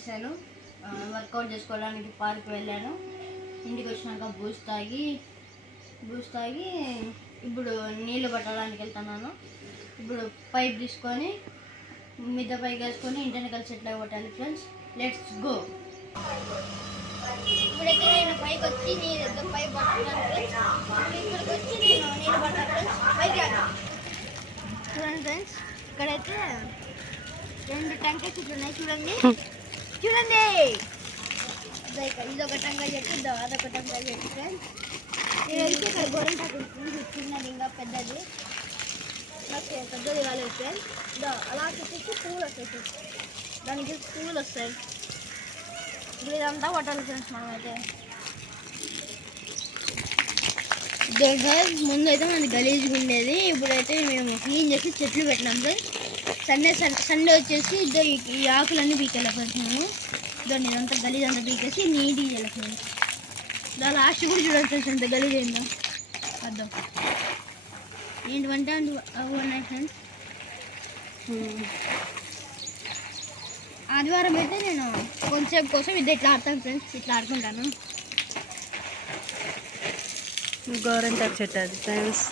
చేశాను. వర్కౌట్ చేసుకోవడానికి పార్క్ వెళ్ళాను. ఇంటికి వచ్చినాక బూస్ట్ తాగి ఇప్పుడు నీళ్ళు పట్టడానికి వెళ్తున్నాను. ఇప్పుడు పైప్ తీసుకొని మిద్ద పైకి వేసుకొని ఇంటిని కలిసి ఎట్లా కొట్టాలి ఫ్రెండ్స్. Let's go. ఇప్పుడైతే నేను పైకి వచ్చి పైప్ పట్టుకున్నాను ఫ్రెండ్స్. ఇక్కడికి వచ్చి నేను నీళ్ళు పట్టాను ఫ్రెండ్స్. పైకి చూడండి ఫ్రెండ్స్, ఇక్కడైతే 2 టెంకాయ చెట్లు ఉన్నాయి. చూడండి ఇదొక టెంకాయ చెట్టు, అదొక టెంకాయ చెట్టు ఫ్రెండ్స్. నేనైతే ఇక్కడ గోరింటాకు చిన్నది, ఇంకా పెద్దది కాలేదు ఫ్రెండ్స్. అలా చెప్పేసి పువ్వులు వస్తాయి, దానికి పువ్వులు వస్తాయి. ఇదంతా పట్టాలి ఫ్రెండ్స్. మనమైతే ముందు అయితే మనది గలీజ్గా ఉండేది, ఇప్పుడైతే మేము క్లీన్ చేసి చెట్లు పెట్టినాం ఫ్రెండ్స్. సండే వచ్చేసి ఈ ఆకులన్నీ పీకెళ్ళా ఫ్రెండ్స్. మేము ఇదంతా గలీజ్ అంతా పీకేసి నీట్గా చేయాలి ఫ్రెండ్స్. దాని లాస్ట్ కూడా చూడాలి ఫ్రెండ్స్, ఎంత గలీజ్ అయిందో. అర్థం ఏంటంటే అవి ఉన్నాయి ఫ్రెండ్స్. ఆదివారం అయితే నేను కొంచెంసేపు కోసం ఇట్లా ఆడతాను ఫ్రెండ్స్. ఇట్లా ఆడుకుంటాను. గోరింటాకు చెట్టు అది ఫ్రెండ్స్.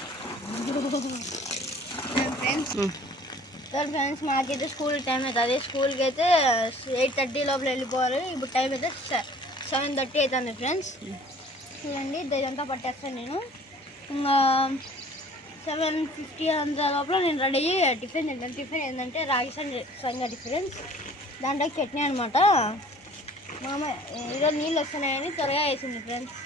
ఫ్రెండ్స్ మాకైతే స్కూల్ టైం అవుతుంది. స్కూల్కి అయితే 8:30 లోపల వెళ్ళిపోవాలి. ఇప్పుడు టైం అయితే 7:30 అవుతుంది ఫ్రెండ్స్. చూడండి ఇదంతా పట్టేస్తాను నేను. ఇంకా 7:50 అంత లోపల నేను రెడీ అయ్యి టిఫిన్ తింటాను. టిఫిన్ ఏంటంటే రాగి సంగటి ఫ్రెండ్స్. దాంట్లోకి చట్నీ అనమాట. మామ ఈరోజు నీళ్ళు వస్తున్నాయని త్వరగా వేసింది ఫ్రెండ్స్.